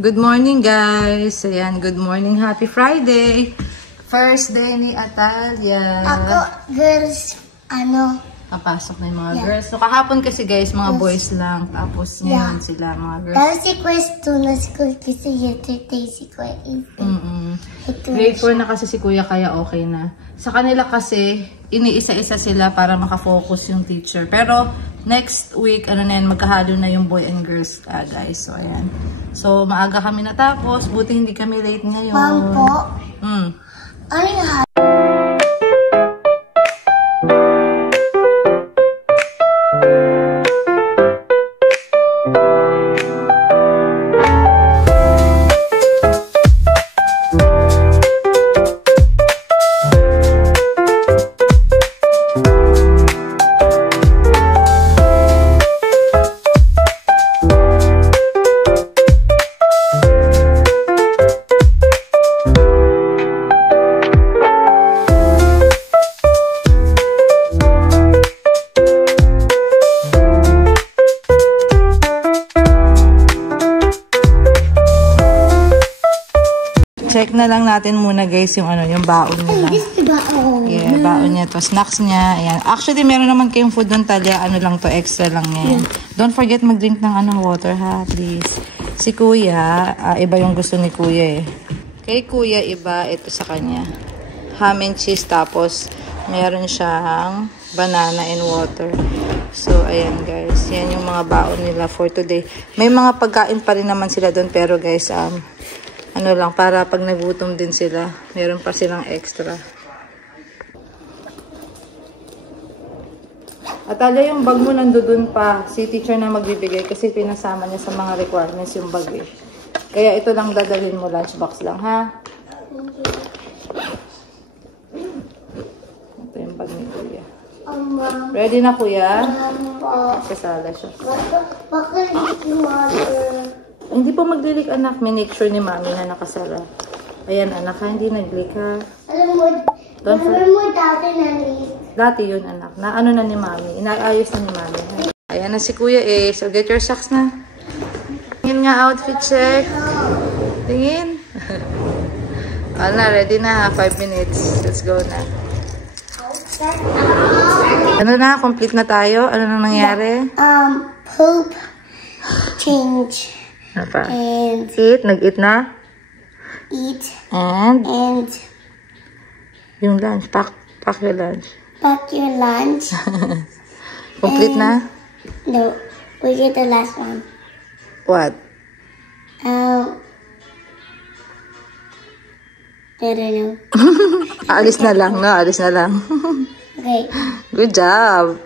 Good morning guys! Ayan, good morning. Happy Friday! First day ni Atalia. Ako, girls, Papasok na yung mga girls. So kahapon kasi guys, mga boys lang. Tapos ngayon sila, mga girls. Tapos si Questo na school kasi yesterday si Kuya Ethan. Grade 4 na kasi si Kuya kaya okay na. Sa kanila kasi, iniisa-isa sila para makafocus yung teacher. Pero next week, magkahalo na yung boy and girls guys. So ayan. So maaga kami natapos. Buti hindi kami late ngayon. Ma'am po, ano yung check na lang natin muna guys yung yung baon nila. Yeah, baon niya to. Snacks niya. Ayan. Actually, meron naman kayong food doon, Talia. Ano lang to, extra lang yan. Don't forget mag-drink ng water ha, please. Si Kuya, iba yung gusto ni Kuya eh. Kay Kuya, iba. Ito sa kanya. Ham and cheese. Tapos, meron siyang banana and water. So, ayan guys. Yan yung mga baon nila for today. May mga pagkain pa rin naman sila doon. Pero guys, lang, para pag nagutom din sila, meron pa silang extra. At yung bag mo nandoon pa, si teacher na magbibigay kasi pinasama niya sa mga requirements yung bag eh. Kaya ito lang dadalhin mo, lunchbox lang ha. Ito yung bag ni Kuya. Ready na Kuya? Sasala siya. Bakit yung mother? Hindi po mag-leak anak. May make sure ni mami na nakasara. Ayan anak ha, hindi nag-leak ha. Alam mo dati na-leak. Dati yun anak. Na na ni mami. Inaayos na ni mami ha. Ayan na si Kuya eh. So get your socks na. Tingin nga outfit check. Tingin. Wala, ready na ha. 5 minutes. Let's go na. Ano na? Complete na tayo? Ano nang nangyari? Poop. Change. Apa? And eat, nag-eat na? Eat. And yung lunch, pack your lunch. Pack your lunch. Complete na? No, we get the last one. What? I don't know. Alis na lang, no? Alis na lang. Okay. Good job.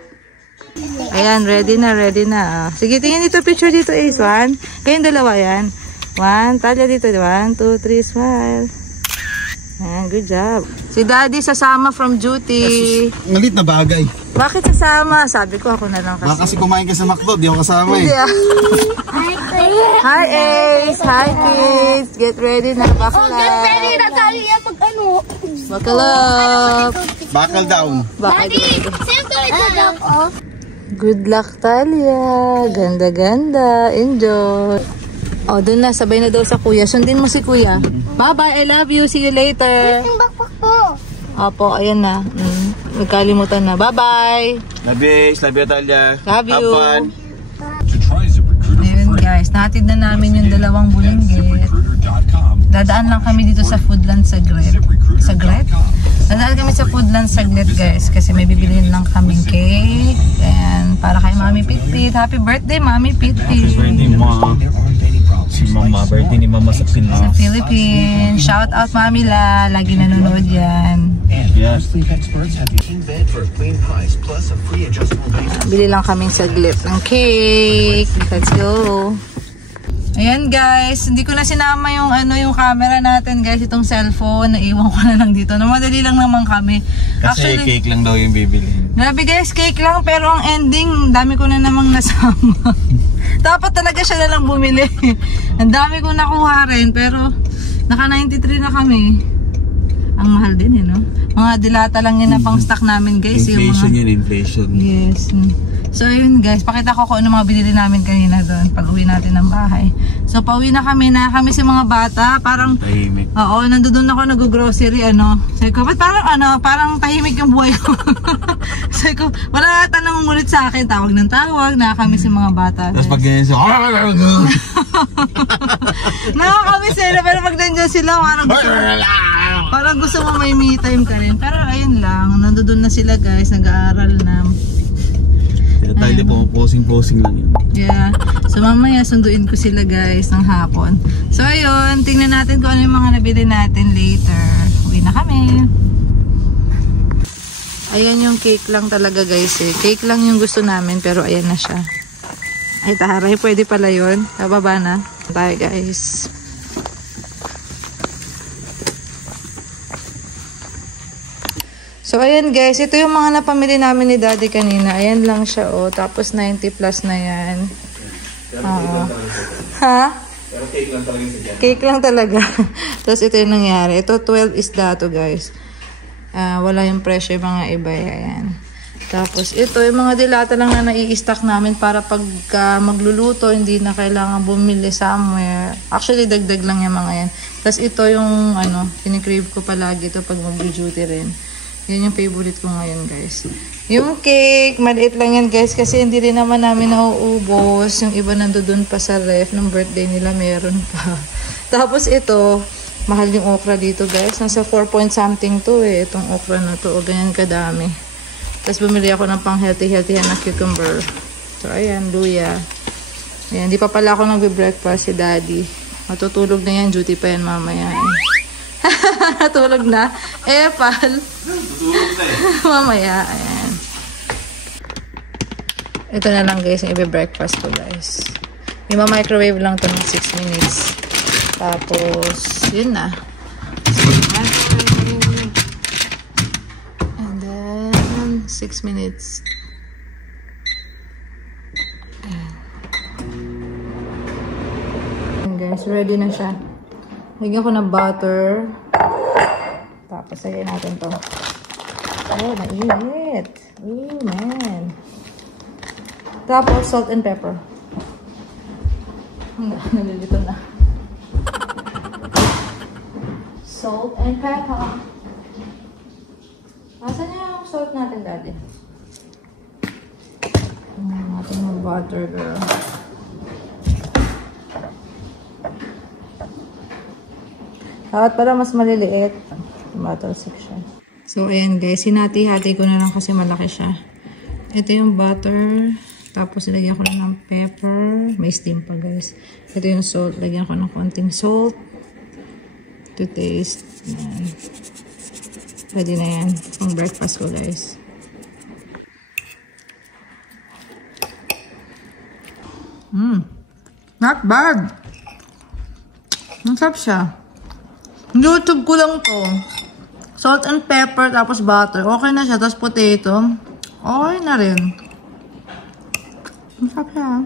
Ayan, ready na. Sige, tingin dito, picture dito, Ace. 1. Kayong dalawa yan. 1, Talia dito. 1, 2, 3, smile. Ayan, good job. Si Daddy sasama from duty. Ngalit na bagay. Bakit sasama? Sabi ko ako na lang kasi. Baka kasi kumain ka sa McDo, di ako kasama eh. Hi, Ace. Hi, kids. Get ready na. Bakla. Get ready na Talia Bakalap. Bakal down. Daddy, same color to jump off. Good luck, Talia. Ganda. Enjoy. O, dun na. Sabay na daw sa Kuya. Sundin mo si Kuya. Bye-bye. I love you. See you later. Yung backpack ko. Opo, ayan na. Nagkalimutan na. Bye-bye. Love you, Talia. Love you. Have fun. Ayun guys, nahatid na namin yung dalawang bulinggit. Dadaan lang kami dito sa Foodland saglit. Dadaan kami sa Foodland saglit guys kasi may bibiliin lang kaming cake. And para kay Mami Pitpit. Happy birthday Mami Pitpit. Happy birthday Ma. Si Mama, birthday ni Mama sa Pilipinas. Sa Philippines. Shout out Mami La. Lagi nanonood yan. Yes. Bili lang kaming saglit ng cake. Let's go. Ayan guys, hindi ko na sinama yung yung camera natin guys, itong cellphone, naiwan ko na lang dito. Madali lang naman kami. Kasi actually, cake lang daw yung bibilhin. Grabe guys, cake lang pero ang ending, dami ko na namang nasama. Dapat talaga siya na lang bumili. Ang dami ko nakuha rin pero naka 93 na kami. Ang mahal din no? Mga dilata lang yun na pang stock namin guys. Inflation yung mga... yun, inflation. Yes. So, ayun guys, pakita ko kung ano mga binili namin kanina doon pag uwi natin ng bahay. So, pauwi na kami si mga bata. Parang, tahimik. Oo, nandoon ako nag-grocery, Sabi ko, ba't parang tahimik yung buhay ko. Sabi ko, wala tanong ulit sa akin. Tawag ng tawag, si mga bata. Tapos pag ganyan siya, nakakamiss sila, pero pag nandiyan sila, parang gusto mo may me time ka rin. Pero ayun lang, nandoon na sila guys, nag-aaral na. tayo po, posing lang yun. Yeah. So mamaya sunduin ko sila guys ng hapon. So ayun, tingnan natin kung ano yung mga nabili natin later. Uwi na kami. Ayan yung cake lang talaga guys eh. Cake lang yung gusto namin pero ayan na siya. Ay taharay, pwede pala yun. Bababa na. Tayo guys. So ayan guys, ito yung mga napamili namin ni Daddy kanina. Ayan lang siya oh. Tapos 90 plus na yan. Ha? Pero cake lang talaga siya. Cake lang talaga. Tapos ito yung nangyari. Ito 12 is dato guys. Wala yung presyo yung mga iba. Ayan. Tapos ito yung mga dilata lang na nai-stock namin para pag magluluto hindi na kailangan bumili somewhere. Actually dagdag lang yung mga yan. Tapos ito yung kinikrave ko palagi ito pag mag-duty rin. Yan yung favorite ko ngayon guys. Yung cake, maliit lang yan guys kasi hindi rin naman namin nauubos. Yung iba nandoon pa sa ref ng birthday nila meron pa. Tapos ito, mahal yung okra dito guys. Nasa 4 point something to eh. Itong okra na to. O ganyan kadami. Tapos bumili ako ng pang healthy na cucumber. So ayan, luya. Ayan, di pa pala ako nagbe-breakfast si Daddy. Matutulog na yan, duty pa yan mamaya eh. Natulog na. Pal. Tutulog na eh. Mamaya, ayan. Ito na lang guys, yung ibe-breakfast ko guys. May microwave lang to ng 6 minutes. Tapos, yun na. And then, 6 minutes. Ayan guys, ready na siya. Lagyan ko ng butter. Tapos, lagyan natin to. Oh, mainit. Oh, man. Tapos, salt and pepper. Nalilito na. Salt and pepper. Asan yung salt natin, Daddy? Natin yung butter, girl. Dapat pala mas maliliit. Butter section. So, ayan guys. Hinati-hati ko na lang kasi malaki siya. Ito yung butter. Tapos, lagyan ko na ng pepper. May steam pa guys. Ito yung salt. Lagyan ko ng konting salt. To taste. Ayan. Pwede na yan. Pang breakfast ko guys. Not bad. Masarap siya. YouTube ko lang to. Salt and pepper, tapos butter. Okay na siya. Tapos potato. Okay na rin. Masarap siya.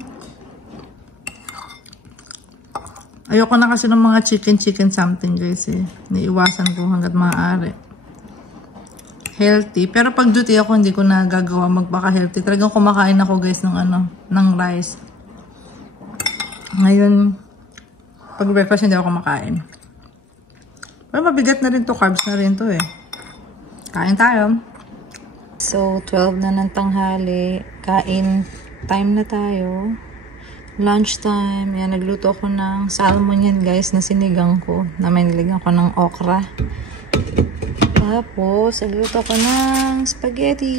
Ayoko na kasi ng mga chicken something guys eh. Niiwasan ko hanggat maaari. Healthy. Pero pag duty ako, hindi ko na gagawa magpaka-healthy. Talagang kumakain ako guys ng rice. Ngayon, pag breakfast hindi ako kumakain. Pero mabigat na rin to, carbs na rin to eh. Kain tayo. So, 12 na ng tanghali. Kain time na tayo. Lunch time. Yan, nagluto ako ng salmon yan guys na sinigang ko. Na may nilagyan ko ng okra. Tapos, nagluto ako ng spaghetti.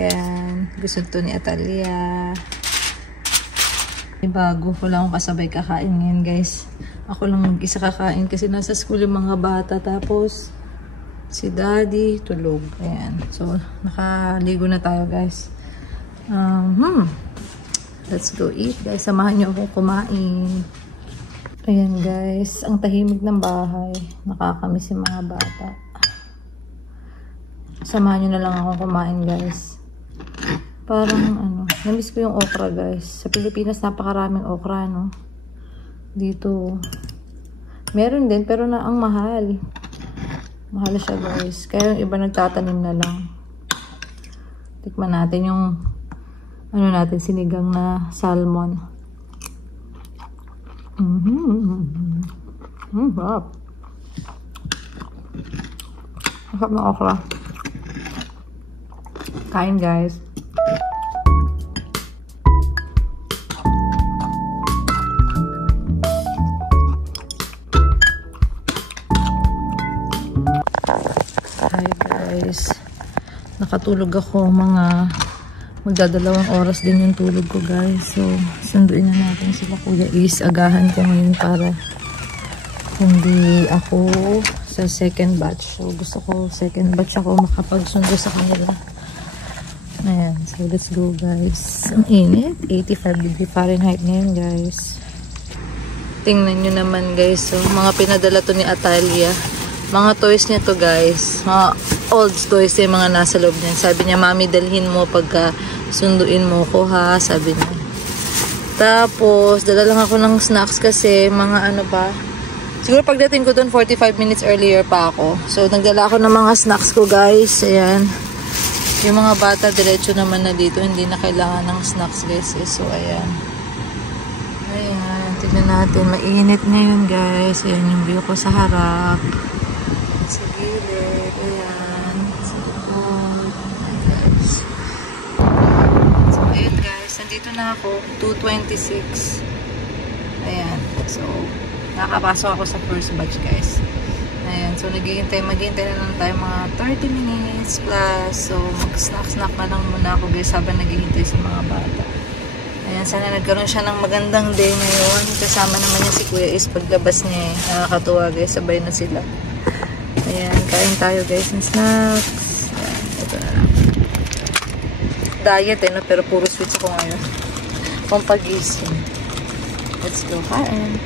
Yan. Gusto to ni Atalia. Bago ko lang kasabay kakain ngayon guys. Ako lang mag-isa kakain kasi nasa school yung mga bata. Tapos, si Daddy tulog. Ayan. So, nakaligo na tayo guys. Let's go eat guys. Samahan niyo akong kumain. Ayan guys. Ang tahimik ng bahay. Nakakamiss yung mga bata. Samahan niyo na lang akong kumain guys. Parang namiss ko yung okra guys. Sa Pilipinas napakaraming okra no. Dito meron din pero na ang mahal. Mahal siya guys. Kaya yung iba nagtatanim na lang. Tikman natin yung ano natin, sinigang na salmon. Sarap. Masarap na okra. Kain, guys. Hi guys, nakatulog ako mga magdadalawang oras din yung tulog ko guys. So sunduin na natin sila Kuya Is. Agahan ko ngayon para hindi ako sa second batch. So gusto ko second batch ako makapagsundo sa kanila. Ayan, so let's go guys. Ang init, 85 degree Fahrenheit ngayon guys. Tingnan nyo naman guys, so mga pinadala to ni Atalia. Mga toys niya to guys. Mga old toys yung mga nasa loob niya. Sabi niya, mami dalhin mo pagka sunduin mo ko ha. Sabi niya. Tapos, dala lang ako ng snacks kasi mga ano pa. Siguro pagdating ko doon 45 minutes earlier pa ako. So, nagdala ako ng mga snacks ko guys. Ayan. Yung mga bata diretso naman na dito. Hindi na kailangan ng snacks guys. So, ayan. Ayan. Tignan natin. Mainit ngayon guys. Ayan yung view ko sa harap. Sa gilid, ayan. So, guys. So, ayun guys. Nandito na ako. 2:26. Ayan. So, nakapasok ako sa first batch guys. Ayan. So, maghihintay na lang tayo mga 30 minutes plus. So, mag-snack-snack na lang muna ako guys habang naghihintay sa mga bata. Ayan. Sana nagkaroon siya ng magandang day ngayon. Kasama naman niya si Kuya Is paglabas niya. Nakakatuwa guys. Sabay na sila. Ayan, kain tayo guys ng snacks. Ayan, ito na lang. Diet no? Pero puro sweets ako ngayon. Pampagising. Let's go, kain.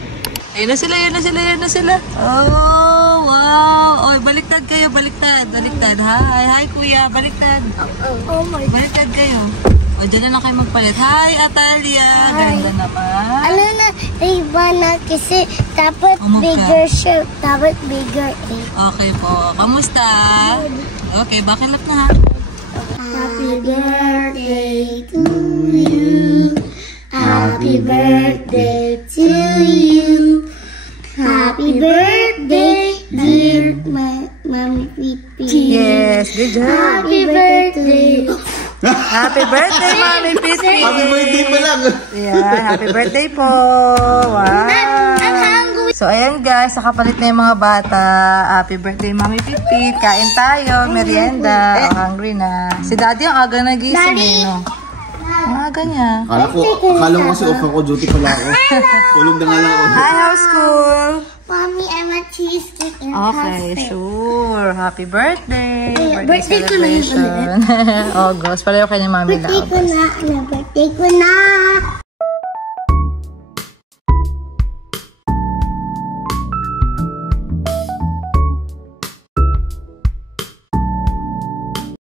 Ayun na sila. Oh, wow. Oy, baliktad kayo, baliktad. Hi, kuya, baliktad. Oh my God. Baliktad kayo. O, dyan na lang kayo magpalit. Hi, Atalia. Ganda naman. Ano na, iba na kasi dapat bigger shirt, dapat bigger eh. Okay po. Kamusta? Okay, bakilap na ha. Happy birthday to you. Happy birthday to you. Happy birthday, dear Mommy Pipi. Yes, good job. Happy birthday. Happy birthday, Mommy Pipi. Happy birthday pa lang. Yeah, happy birthday po. Wow. I'm hungry. So, ayan guys, nakapalit na yung mga bata. Happy birthday, Mommy Pipi. Kain tayo, merienda. Hungry na. Si Daddy ang aga nagising eh, no? Ang aga niya. Akala ko kasi off ako, duty pala ako. Tulog na nga lang ako. Hi, how's school? Mommy, I want cheesecake and Okay, custard. sure. Happy birthday. Birthday ko na yun. August. Pareho kayo ni Mami Birthday na ko na. Birthday ko na.